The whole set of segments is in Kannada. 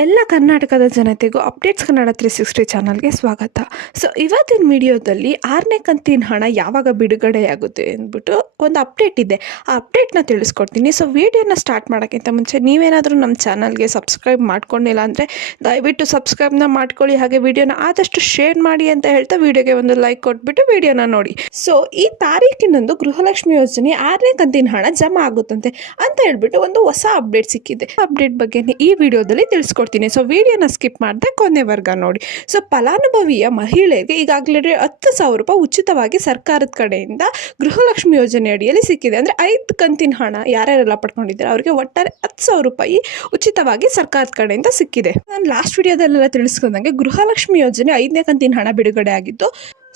ಎಲ್ಲ ಕರ್ನಾಟಕದ ಜನತೆಗೂ ಅಪ್ಡೇಟ್ಸ್ ಕನ್ನಡ 360 ಚಾನಲ್ಗೆ ಸ್ವಾಗತ. ಸೊ ಇವತ್ತಿನ ವಿಡಿಯೋದಲ್ಲಿ 6ನೇ ಕಂತಿನ ಹಣ ಯಾವಾಗ ಬಿಡುಗಡೆಯಾಗುತ್ತೆ ಅಂದ್ಬಿಟ್ಟು ಒಂದು ಅಪ್ಡೇಟ್ ಇದೆ. ಆ ಅಪ್ಡೇಟ್ನ ತಿಳಿಸ್ಕೊಡ್ತೀನಿ. ಸೊ ವಿಡಿಯೋನ ಸ್ಟಾರ್ಟ್ ಮಾಡೋಕ್ಕಿಂತ ಮುಂಚೆ ನೀವೇನಾದರೂ ನಮ್ಮ ಚಾನಲ್ಗೆ ಸಬ್ಸ್ಕ್ರೈಬ್ ಮಾಡ್ಕೊಂಡಿಲ್ಲ ಅಂದರೆ ದಯವಿಟ್ಟು ಸಬ್ಸ್ಕ್ರೈಬ್ನ ಮಾಡ್ಕೊಳ್ಳಿ. ಹಾಗೆ ವಿಡಿಯೋನ ಆದಷ್ಟು ಶೇರ್ ಮಾಡಿ ಅಂತ ಹೇಳ್ತಾ ವಿಡಿಯೋಗೆ ಒಂದು ಲೈಕ್ ಕೊಟ್ಬಿಟ್ಟು ವಿಡಿಯೋನ ನೋಡಿ. ಸೊ ಈ ತಾರೀಕಿನಂದು ಗೃಹಲಕ್ಷ್ಮಿ ಯೋಜನೆ 6ನೇ ಕಂತಿನ ಹಣ ಜಮಾ ಆಗುತ್ತಂತೆ ಅಂತ ಹೇಳ್ಬಿಟ್ಟು ಒಂದು ಹೊಸ ಅಪ್ಡೇಟ್ ಸಿಕ್ಕಿದೆ. ಅಪ್ಡೇಟ್ ಬಗ್ಗೆ ಈ ವಿಡಿಯೋದಲ್ಲಿ ತಿಳಿಸ್ಕೊಡ್ತೀನಿ. ಸೊ ವಿಡಿಯೋನ ಸ್ಕಿಪ್ ಮಾಡದೆ ಕೊನೆವರೆಗೂ ನೋಡಿ. ಸೊ ಫಲಾನುಭವಿಯ ಮಹಿಳೆಗೆ ಈಗಾಗಲೇ 10,000 ರೂಪಾಯಿ ಉಚಿತವಾಗಿ ಸರ್ಕಾರದ ಕಡೆಯಿಂದ ಗೃಹಲಕ್ಷ್ಮಿ ಯೋಜನೆ ಅಡಿಯಲ್ಲಿ ಸಿಕ್ಕಿದೆ. ಅಂದರೆ 5 ಕಂತಿನ ಹಣ ಯಾರ್ಯಾರೆಲ್ಲ ಪಡ್ಕೊಂಡಿದ್ದಾರೆ ಅವರಿಗೆ ಒಟ್ಟಾರೆ 10,000 ರೂಪಾಯಿ ಉಚಿತವಾಗಿ ಸರ್ಕಾರದ ಕಡೆಯಿಂದ ಸಿಕ್ಕಿದೆ. ನಾನು ಲಾಸ್ಟ್ ವಿಡಿಯೋದಲ್ಲೆಲ್ಲ ತಿಳಿಸ್ಕೊಂಡಂಗೆ ಗೃಹಲಕ್ಷ್ಮಿ ಯೋಜನೆ 5ನೇ ಕಂತಿನ ಹಣ ಬಿಡುಗಡೆ ಆಗಿದ್ದು.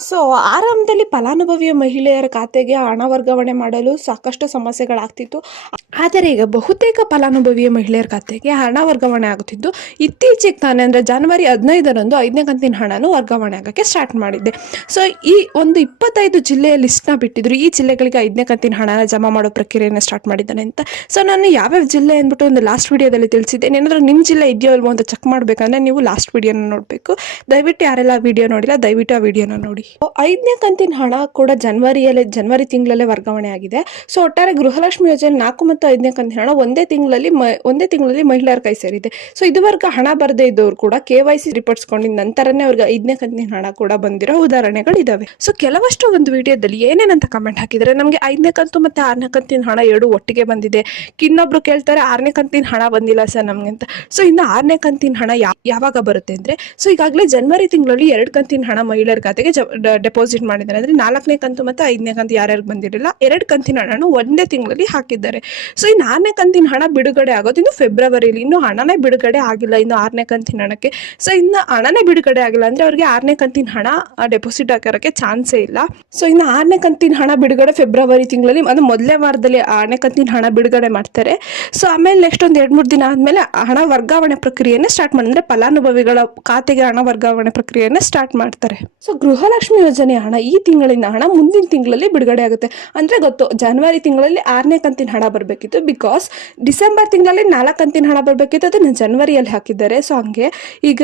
ಸೊ ಆರಂಭದಲ್ಲಿ ಫಲಾನುಭವಿಯ ಮಹಿಳೆಯರ ಖಾತೆಗೆ ಹಣ ವರ್ಗಾವಣೆ ಮಾಡಲು ಸಾಕಷ್ಟು ಸಮಸ್ಯೆಗಳಾಗ್ತಿತ್ತು. ಆದರೆ ಈಗ ಬಹುತೇಕ ಫಲಾನುಭವಿಯ ಮಹಿಳೆಯರ ಖಾತೆಗೆ ಹಣ ವರ್ಗಾವಣೆ ಆಗುತ್ತಿದ್ದು ಇತ್ತೀಚೆಗೆ ತಾನೇ ಅಂದರೆ ಜನವರಿ 15ರಂದು 5ನೇ ಕಂತಿನ ಹಣನೂ ವರ್ಗಾವಣೆ ಆಗೋಕ್ಕೆ ಸ್ಟಾರ್ಟ್ ಮಾಡಿದ್ದೆ. ಸೊ ಈ ಒಂದು 25 ಜಿಲ್ಲೆಯ ಲಿಸ್ಟ್ನ ಬಿಟ್ಟಿದ್ರು. ಈ ಜಿಲ್ಲೆಗಳಿಗೆ 5ನೇ ಕಂತಿನ ಹಣನ ಜಮಾ ಮಾಡೋ ಪ್ರಕ್ರಿಯೆಯನ್ನು ಸ್ಟಾರ್ಟ್ ಮಾಡಿದ್ದಾನೆ ಅಂತ. ಸೊ ನಾನು ಯಾವ್ಯಾವ ಜಿಲ್ಲೆ ಅಂದ್ಬಿಟ್ಟು ಒಂದು ಲಾಸ್ಟ್ ವಿಡಿಯೋದಲ್ಲಿ ತಿಳಿಸಿದ್ದೇನೆ. ಏನಾದರೂ ನಿಮ್ಮ ಜಿಲ್ಲೆ ಇದೆಯೋ ಇಲ್ವೋ ಅಂತ ಚೆಕ್ ಮಾಡಬೇಕಂದ್ರೆ ನೀವು ಲಾಸ್ಟ್ ವಿಡಿಯೋನ ನೋಡಬೇಕು. ದಯವಿಟ್ಟು ಯಾರೆಲ್ಲ ವಿಡಿಯೋ ನೋಡಿಲ್ಲ ದಯವಿಟ್ಟು ಆ ವಿಡಿಯೋನ ನೋಡಿ. 5ನೇ ಕಂತಿನ ಹಣ ಕೂಡ ಜನವರಿ ತಿಂಗಳಲ್ಲೇ ವರ್ಗಾವಣೆ ಆಗಿದೆ. ಸೊ ಒಟ್ಟಾರೆ ಗೃಹಲಕ್ಷ್ಮಿ ಯೋಜನೆ 4 ಮತ್ತು 5ನೇ ಕಂತಿನ ಹಣ ಒಂದೇ ತಿಂಗಳಲ್ಲಿ ಮಹಿಳೆಯರ ಕೈ ಸೇರಿದೆ. ಸೊ ಇದುವರೆಗೂ ಹಣ ಬರದೇ ಇದ್ದವರು ಕೂಡ KYC ರಿಪೋರ್ಟ್ಸ್ಕೊಂಡಿದ್ದ ನಂತರನೇ ಅವ್ರಿಗೆ 5ನೇ ಕಂತಿನ ಹಣ ಕೂಡ ಬಂದಿರೋ ಉದಾಹರಣೆಗಳಿದಾವೆ. ಸೊ ಕೆಲವಷ್ಟು ಒಂದು ವಿಡಿಯೋದಲ್ಲಿ ಏನೇನಂತ ಕಮೆಂಟ್ ಹಾಕಿದರೆ ನಮಗೆ 5ನೇ ಕಂತು ಮತ್ತು 6ನೇ ಕಂತಿನ ಹಣ ಎರಡು ಒಟ್ಟಿಗೆ ಬಂದಿದೆ. ಇನ್ನೊಬ್ರು ಕೇಳ್ತಾರೆ 6ನೇ ಕಂತಿನ ಹಣ ಬಂದಿಲ್ಲ ಸರ್ ನಮ್ಗೆ ಅಂತ. ಸೊ ಇನ್ನು 6ನೇ ಕಂತಿನ ಹಣ ಯಾವಾಗ ಬರುತ್ತೆ ಅಂದರೆ ಸೊ ಈಗಾಗಲೇ ಜನವರಿ ತಿಂಗಳಲ್ಲಿ 2 ಕಂತಿನ ಹಣ ಮಹಿಳೆಯರ ಖಾತೆಗೆ ಡೆಪಾಸಿಟ್ ಮಾಡಿದ್ದಾರೆ. ಅಂದರೆ 4ನೇ ಕಂತು ಮತ್ತು 5ನೇ ಕಂತು ಯಾರ್ಯಾರು ಬಂದಿರಲಿಲ್ಲ 2 ಕಂತಿನ ಹಣನು ಒಂದೇ ತಿಂಗಳಲ್ಲಿ ಹಾಕಿದ್ದಾರೆ. ಸೊ ಇನ್ನು 6ನೇ ಕಂತಿನ ಹಣ ಬಿಡುಗಡೆ ಆಗೋದು ಇನ್ನು ಫೆಬ್ರವರಿಲಿ. ಇನ್ನು ಹಣನೇ ಬಿಡುಗಡೆ ಆಗಿಲ್ಲ ಇನ್ನು 6ನೇ ಕಂತಿನ ಹಣಕ್ಕೆ. ಸೊ ಇನ್ನು ಹಣನೇ ಬಿಡುಗಡೆ ಆಗಿಲ್ಲ ಅಂದರೆ ಅವ್ರಿಗೆ 6ನೇ ಕಂತಿನ ಹಣ ಡೆಪಾಸಿಟ್ ಹಾಕೋಕ್ಕೆ ಚಾನ್ಸೇ ಇಲ್ಲ. ಸೊ ಇನ್ನು 6ನೇ ಕಂತಿನ ಹಣ ಬಿಡುಗಡೆ ಫೆಬ್ರವರಿ ತಿಂಗಳಲ್ಲಿ ಅದು ಮೊದಲನೇ ವಾರದಲ್ಲಿ 6ನೇ ಕಂತಿನ ಹಣ ಬಿಡುಗಡೆ ಮಾಡ್ತಾರೆ. ಸೊ ಆಮೇಲೆ ನೆಕ್ಸ್ಟ್ ಒಂದು 2-3 ದಿನ ಆದಮೇಲೆ ಹಣ ವರ್ಗಾವಣೆ ಪ್ರಕ್ರಿಯೆಯನ್ನು ಸ್ಟಾರ್ಟ್ ಮಾಡಿದ್ರೆ ಫಲಾನುಭವಿಗಳ ಖಾತೆಗೆ ಹಣ ವರ್ಗಾವಣೆ ಪ್ರಕ್ರಿಯೆಯನ್ನು ಸ್ಟಾರ್ಟ್ ಮಾಡ್ತಾರೆ. ಸೊ ಗೃಹಲಕ್ಷ್ಮಿ ಯೋಜನೆ ಹಣ ಈ ತಿಂಗಳಿನ ಹಣ ಮುಂದಿನ ತಿಂಗಳಲ್ಲಿ ಬಿಡುಗಡೆ ಆಗುತ್ತೆ. ಅಂದರೆ ಗೊತ್ತು ಜನವರಿ ತಿಂಗಳಲ್ಲಿ 6ನೇ ಕಂತಿನ ಹಣ ಬರಬೇಕಿತ್ತು. ಬಿಕಾಸ್ ಡಿಸೆಂಬರ್ ತಿಂಗಳಲ್ಲಿ 4 ಕಂತಿನ ಹಣ ಬರಬೇಕಿತ್ತು, ಅದನ್ನು ಜನವರಿಯಲ್ಲಿ ಹಾಕಿದ್ದಾರೆ. ಸೊ ಹಂಗೆ ಈಗ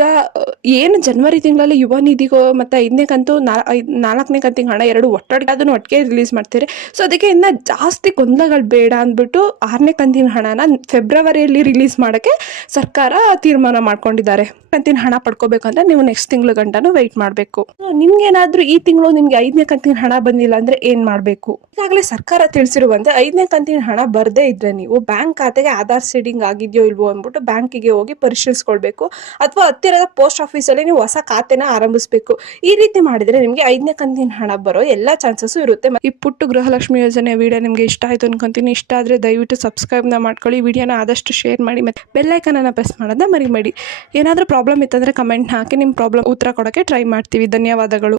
ಏನು ಜನವರಿ ತಿಂಗಳಲ್ಲಿ ಯುವ ನಿಧಿಗೋ ಮತ್ತು 5ನೇ ಕಂತು 4ನೇ ಕಂತಿನ ಹಣ ಎರಡು ಅದನ್ನು ಒಟ್ಟಿಗೆ ರಿಲೀಸ್ ಮಾಡ್ತಾರೆ. ಸೊ ಅದಕ್ಕೆ ಇನ್ನು ಜಾಸ್ತಿ ಗೊಂದಲಗಳು ಬೇಡ ಅಂದ್ಬಿಟ್ಟು 6ನೇ ಕಂತಿನ ಹಣನ ಫೆಬ್ರವರಿಯಲ್ಲಿ ರಿಲೀಸ್ ಮಾಡೋಕ್ಕೆ ಸರ್ಕಾರ ತೀರ್ಮಾನ ಮಾಡ್ಕೊಂಡಿದ್ದಾರೆ. ಕಂತಿನ ಹಣ ಪಡ್ಕೋಬೇಕಂದ್ರೆ ನೀವು ನೆಕ್ಸ್ಟ್ ತಿಂಗಳು ಗಂಟನೂ ವೆಯ್ಟ್ ಮಾಡಬೇಕು. ನಿಮ್ಗೇನಾದ್ರೂ ಈ ತಿಂಗಳು ನಿಮ್ಗೆ 5ನೇ ಕಂತಿನ ಹಣ ಬಂದಿಲ್ಲ ಅಂದ್ರೆ ಏನ್ ಮಾಡಬೇಕು? ಈಗಾಗಲೇ ಸರ್ಕಾರ ತಿಳಿಸಿರುವಂತೆ 5ನೇ ಕಂತಿನ ಹಣ ಬರದೇ ಇದ್ರೆ ನೀವು ಬ್ಯಾಂಕ್ ಖಾತೆಗೆ ಆಧಾರ್ ಸೀಡಿಂಗ್ ಆಗಿದೆಯೋ ಇಲ್ವೋ ಅಂದ್ಬಿಟ್ಟು ಬ್ಯಾಂಕಿಗೆ ಹೋಗಿ ಪರಿಶೀಲಿಸ್ಕೊಳ್ಬೇಕು. ಅಥವಾ ಹತ್ತಿರದ ಪೋಸ್ಟ್ ಆಫೀಸಲ್ಲಿ ನೀವು ಹೊಸ ಖಾತೆನ ಆರಂಭಿಸಬೇಕು. ಈ ರೀತಿ ಮಾಡಿದ್ರೆ ನಿಮಗೆ 5ನೇ ಕಂತಿನ ಹಣ ಬರೋ ಎಲ್ಲ ಚಾನ್ಸಸ್ ಇರುತ್ತೆ. ಈ ಪುಟ್ಟು ಗೃಹಲಕ್ಷ್ಮಿ ಯೋಜನೆ ವಿಡಿಯೋ ನಿಮಗೆ ಇಷ್ಟ ಆಯ್ತು ಅನ್ಕೊಂತೀನಿ. ಇಷ್ಟ ಆದ್ರೆ ದಯವಿಟ್ಟು ಸಬ್ಸ್ಕ್ರೈಬ್ನ ಮಾಡ್ಕೊಳ್ಳಿ. ವಿಡಿಯೋನ ಆದಷ್ಟು ಶೇರ್ ಮಾಡಿ ಮತ್ತೆ ಬೆಲ್ ಐಕಾನ್ ಅನ್ನ ಪ್ರೆಸ್ ಮಾಡೋದನ್ನ ಮರಿಬೇಡಿ. ಏನಾದರೂ ಪ್ರಾಬ್ಲಮ್ ಇತ್ತಂದ್ರೆ ಕಮೆಂಟ್ ಹಾಕಿ ನಿಮ್ಮ ಪ್ರಾಬ್ಲಮ್ ಉತ್ತರ ಕೊಡೋಕ್ಕೆ ಟ್ರೈ ಮಾಡ್ತೀವಿ. ಧನ್ಯವಾದಗಳು.